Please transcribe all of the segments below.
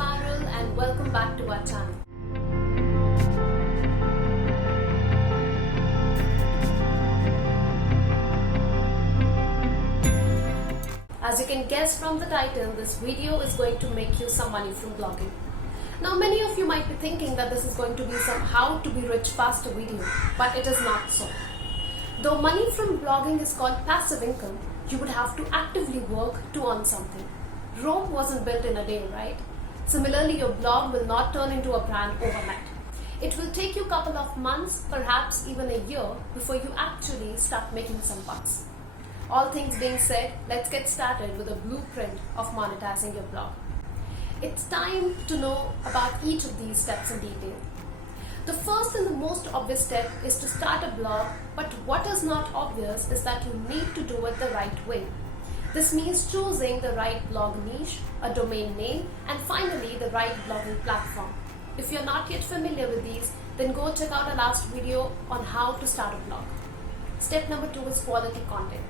Parul and welcome back to our channel. As you can guess from the title, this video is going to make you some money from blogging. Now many of you might be thinking that this is going to be some how to be rich faster video, but it is not so. Though money from blogging is called passive income, you would have to actively work to earn something. Rome wasn't built in a day, right? Similarly, your blog will not turn into a brand overnight. It will take you a couple of months, perhaps even a year, before you actually start making some bucks. All things being said, let's get started with a blueprint of monetizing your blog. It's time to know about each of these steps in detail. The first and the most obvious step is to start a blog, but what is not obvious is that you need to do it the right way. This means choosing the right blog niche, a domain name, and finally the right blogging platform. If you're not yet familiar with these, then go check out our last video on how to start a blog. Step number 2 is quality content.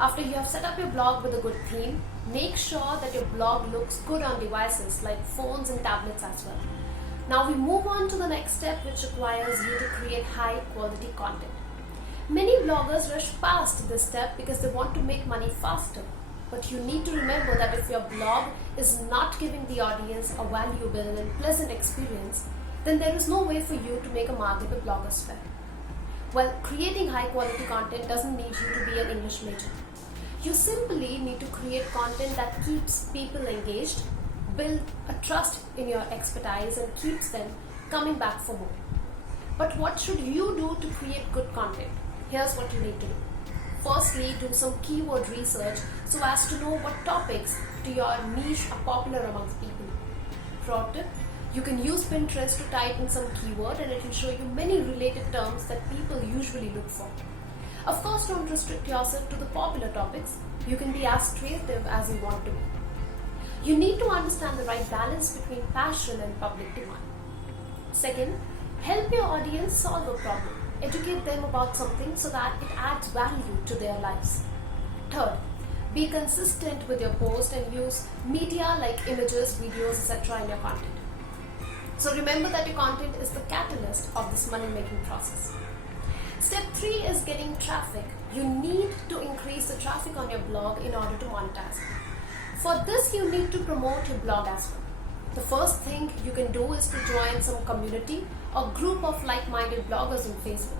After you have set up your blog with a good theme, make sure that your blog looks good on devices like phones and tablets as well. Now we move on to the next step, which requires you to create high quality content. Many bloggers rush past this step because they want to make money faster. But you need to remember that if your blog is not giving the audience a valuable and pleasant experience, then there is no way for you to make a mark at the blogger's fair. Well, creating high quality content doesn't need you to be an English major. You simply need to create content that keeps people engaged, build a trust in your expertise, and keeps them coming back for more. But what should you do to create good content? Here's what you need to do. Firstly, do some keyword research so as to know what topics to your niche are popular amongst people. Pro tip, you can use Pinterest to type in some keyword and it will show you many related terms that people usually look for. Of course, don't restrict yourself to the popular topics. You can be as creative as you want to be. You need to understand the right balance between passion and public demand. Second, help your audience solve a problem. Educate them about something so that it adds value to their lives. Third, be consistent with your post and use media like images, videos, etc. in your content. So remember that your content is the catalyst of this money-making process. Step 3 is getting traffic. You need to increase the traffic on your blog in order to monetize. For this, you need to promote your blog as well. The first thing you can do is to join some community or group of like-minded bloggers on Facebook.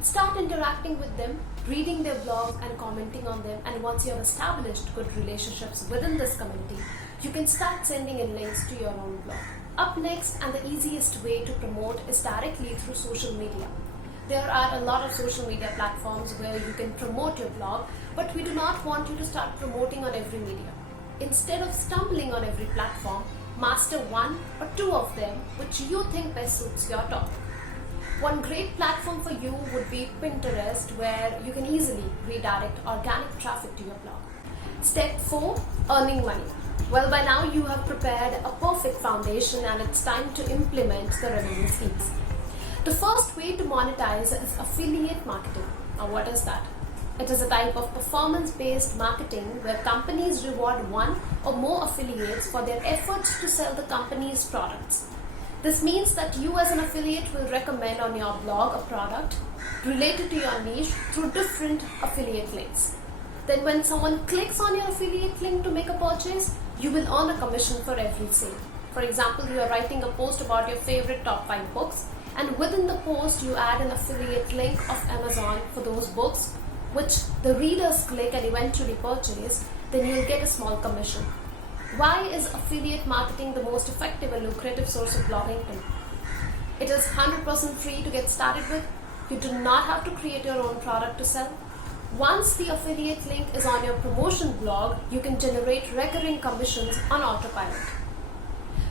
Start interacting with them, reading their blogs and commenting on them, and once you have established good relationships within this community, you can start sending in links to your own blog. Up next, and the easiest way to promote is directly through social media. There are a lot of social media platforms where you can promote your blog, but we do not want you to start promoting on every media. Instead of stumbling on every platform, master 1 or 2 of them which you think best suits your topic. One great platform for you would be Pinterest, where you can easily redirect organic traffic to your blog. Step 4, earning money. Well, by now you have prepared a perfect foundation and it's time to implement the revenue schemes. The first way to monetize is affiliate marketing. Now what is that? It is a type of performance-based marketing where companies reward one or more affiliates for their efforts to sell the company's products. This means that you as an affiliate will recommend on your blog a product related to your niche through different affiliate links. Then when someone clicks on your affiliate link to make a purchase, you will earn a commission for every sale. For example, you are writing a post about your favorite top 5 books, and within the post you add an affiliate link of Amazon for those books which the readers click and eventually purchase, then you'll get a small commission. Why is affiliate marketing the most effective and lucrative source of blog income? It is 100% free to get started with. You do not have to create your own product to sell. Once the affiliate link is on your promotion blog, you can generate recurring commissions on autopilot.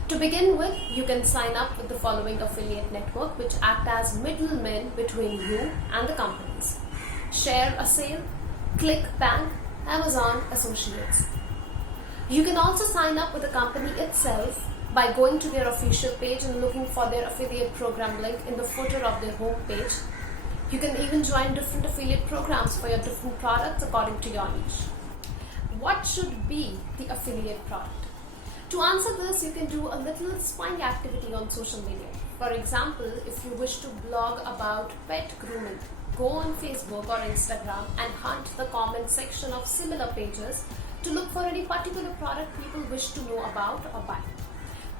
To begin with, you can sign up with the following affiliate network which act as middlemen between you and the companies: Share a Sale, ClickBank, Amazon Associates. You can also sign up with the company itself by going to their official page and looking for their affiliate program link in the footer of their home page. You can even join different affiliate programs for your different products according to your niche. What should be the affiliate product? To answer this, you can do a little spying activity on social media. For example, if you wish to blog about pet grooming, go on Facebook or Instagram and hunt the comment section of similar pages to look for any particular product people wish to know about or buy.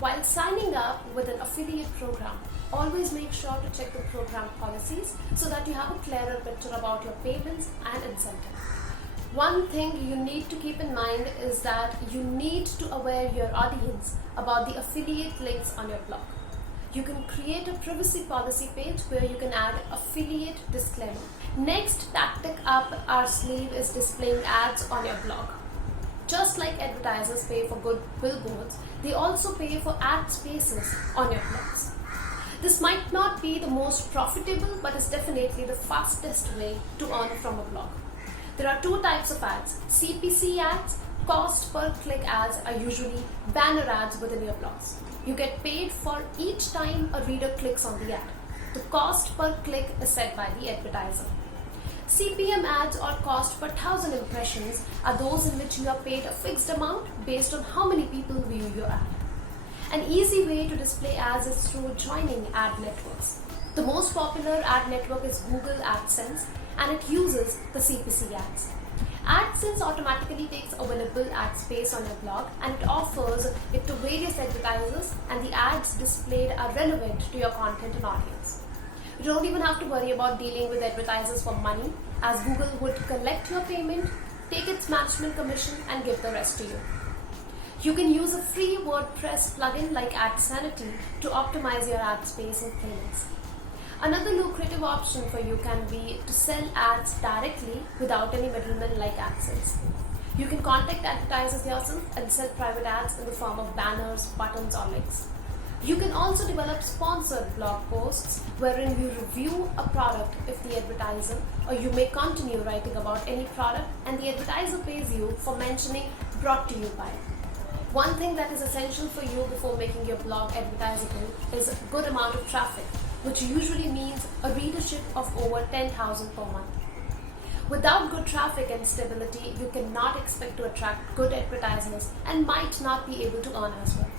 While signing up with an affiliate program, always make sure to check the program policies so that you have a clearer picture about your payments and incentives. One thing you need to keep in mind is that you need to aware your audience about the affiliate links on your blog. You can create a privacy policy page where you can add affiliate disclaimer. Next tactic up our sleeve is displaying ads on your blog. Just like advertisers pay for good billboards, they also pay for ad spaces on your blogs. This might not be the most profitable, but is definitely the fastest way to earn from a blog. There are two types of ads. CPC ads, cost per click ads, are usually banner ads within your blogs. You get paid for each time a reader clicks on the ad. The cost per click is set by the advertiser. CPM ads, or cost per 1,000 impressions, are those in which you are paid a fixed amount based on how many people view your ad. An easy way to display ads is through joining ad networks. The most popular ad network is Google AdSense, and it uses the CPC ads. AdSense automatically takes available ad space on your blog and it offers it to various advertisers, and the ads displayed are relevant to your content and audience. You don't even have to worry about dealing with advertisers for money, as Google would collect your payment, take its management commission and give the rest to you. You can use a free WordPress plugin like AdSanity to optimize your ad space and payments. Another lucrative option for you can be to sell ads directly without any middlemen like AdSense. You can contact advertisers yourself and sell private ads in the form of banners, buttons or links. You can also develop sponsored blog posts wherein you review a product if the advertiser, or you may continue writing about any product and the advertiser pays you for mentioning brought to you by. One thing that is essential for you before making your blog advertisable is a good amount of traffic, which usually means a readership of over 10,000 per month. Without good traffic and stability, you cannot expect to attract good advertisers and might not be able to earn as well.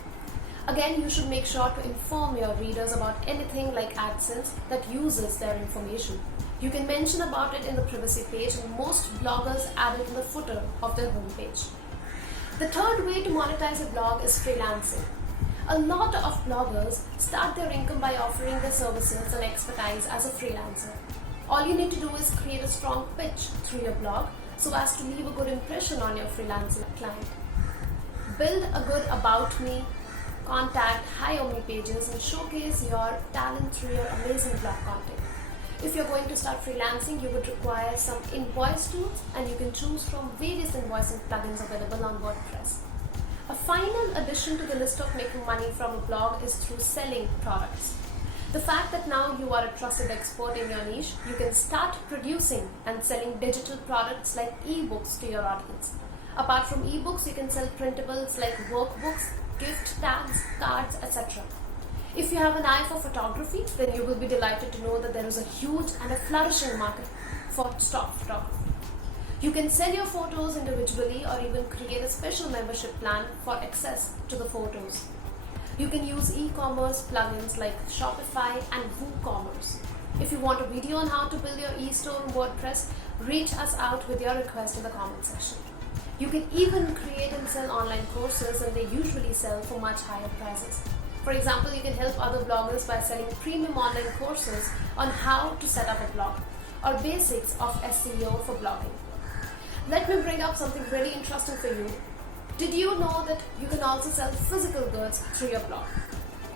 Again, you should make sure to inform your readers about anything like AdSense that uses their information. You can mention about it in the privacy page, and most bloggers add it in the footer of their homepage. The third way to monetize a blog is freelancing. A lot of bloggers start their income by offering their services and expertise as a freelancer. All you need to do is create a strong pitch through your blog so as to leave a good impression on your freelancing client. Build a good About Me, Contact, Hire Me pages and showcase your talent through your amazing blog content. If you're going to start freelancing, you would require some invoice tools, and you can choose from various invoicing plugins available on WordPress. A final addition to the list of making money from a blog is through selling products. The fact that now you are a trusted expert in your niche, you can start producing and selling digital products like ebooks to your audience. Apart from ebooks, you can sell printables like workbooks, gift tags, cards, etc. If you have an eye for photography, then you will be delighted to know that there is a huge and a flourishing market for stock photography. You can sell your photos individually or even create a special membership plan for access to the photos. You can use e-commerce plugins like Shopify and WooCommerce. If you want a video on how to build your e-store on WordPress, reach us out with your request in the comment section. You can even create and sell online courses, and they usually sell for much higher prices. For example, you can help other bloggers by selling premium online courses on how to set up a blog or basics of SEO for blogging. Let me bring up something really interesting for you. Did you know that you can also sell physical goods through your blog?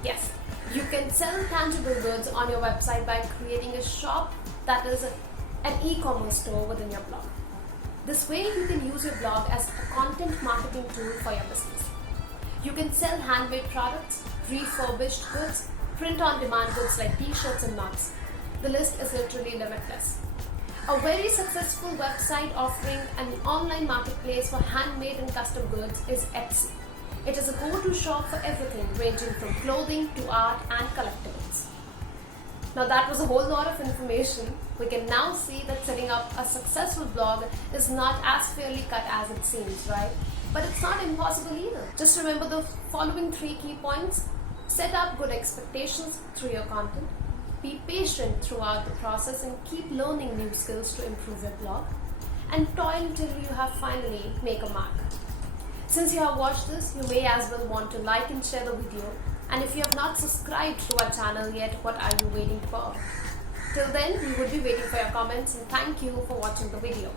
Yes, you can sell tangible goods on your website by creating a shop that is an e-commerce store within your blog. This way you can use your blog as a content marketing tool for your business. You can sell handmade products, refurbished goods, print-on-demand goods like t-shirts and mugs. The list is literally limitless. A very successful website offering an online marketplace for handmade and custom goods is Etsy. It is a go-to shop for everything ranging from clothing to art and collectibles. Now that was a whole lot of information. We can now see that setting up a successful blog is not as fairly cut as it seems, right? but it's not impossible either. Just remember the following 3 key points. Set up good expectations through your content. Be patient throughout the process and keep learning new skills to improve your blog. And toil till you have finally make a mark. Since you have watched this, you may as well want to like and share the video. And if you have not subscribed to our channel yet, what are you waiting for? Till then, we would be waiting for your comments, and thank you for watching the video.